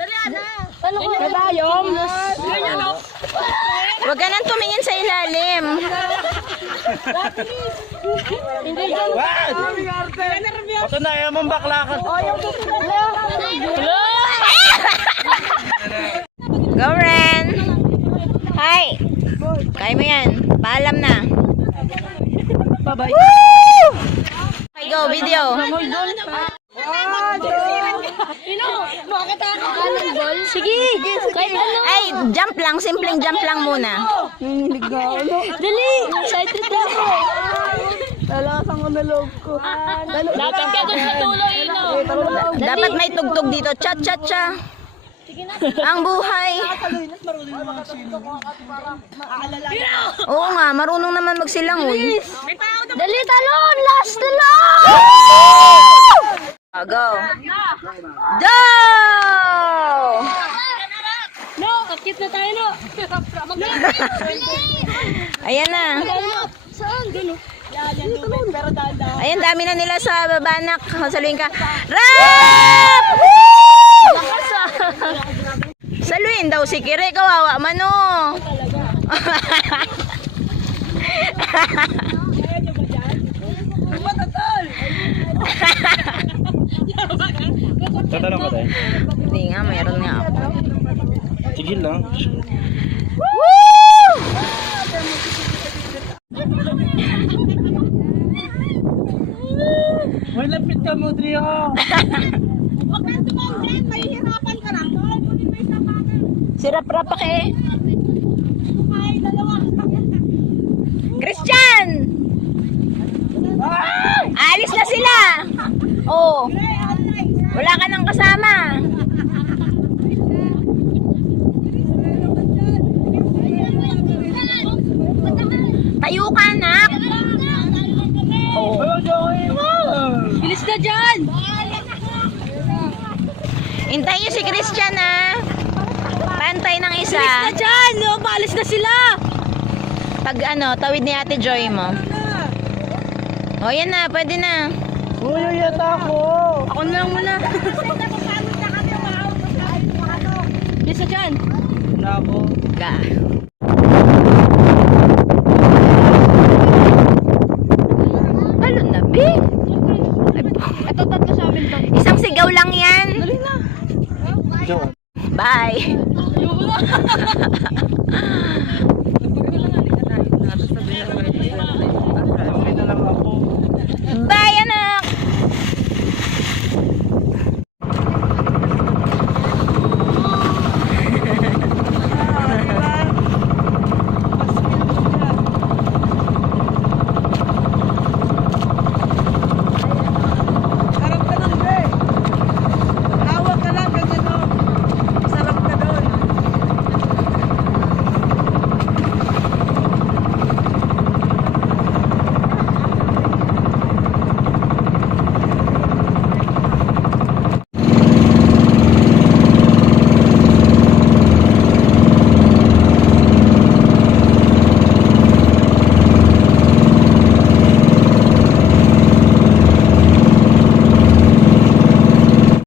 Dali, Ana. Ano ko? Kadayom. Huwag ka nang tumingin sa ilalim. Hindi dyan. Ito na, ayaw mong baklakan. Go, Ren! Hi! Kaya mo yan. Paalam na. Bye-bye. Woo! Okay, go, video. Sige. Kahit ano. Ay, jump lang. Simpleng jump lang muna. Dali. Excited na ako. Lalasan ko na loob ko. Dapat ka doon sa tulo, Ino. Dapat may tugtog dito. Cha-cha-cha. Ang buhay. Oo nga, marunong naman magsilangoy. Dali, talon. Last na lang. Go! Go! No, akit na tayo, no. Ayan na. Saan? Gano? Ayan, dami na nila sa babanak. Saluhin ka. Rap! Woo! Saluhin daw si Kire. Kawawa man, oh. Tatanong ko tayo. Hindi nga, mayroon nga ako. Tigil lang. Woo! May lapit ka mo, Drio. Huwag kang tumawag, mahihirapan ka lang. May sapakan. Sirap-rap pa kay Ay, dalawa. Christian! Alis na sila! Oh, wala ka nang kasama. Tayo ka, anak! Oh. Bilis na dyan. Hintayin niyo si Christian, ha? Pantay ng isa. Bilis na dyan. No, paalis na sila. Pag ano, tawid ni Ate Joy mo. O, yan na, pwede na. Uy, yata ako. Ako na lang muna. Bilis na dyan. Nako. Ga. Ano na, be? Ito tatlo sa amin to. Isang sigaw lang yan. Dali na. Joke. Bye. Ayoko na.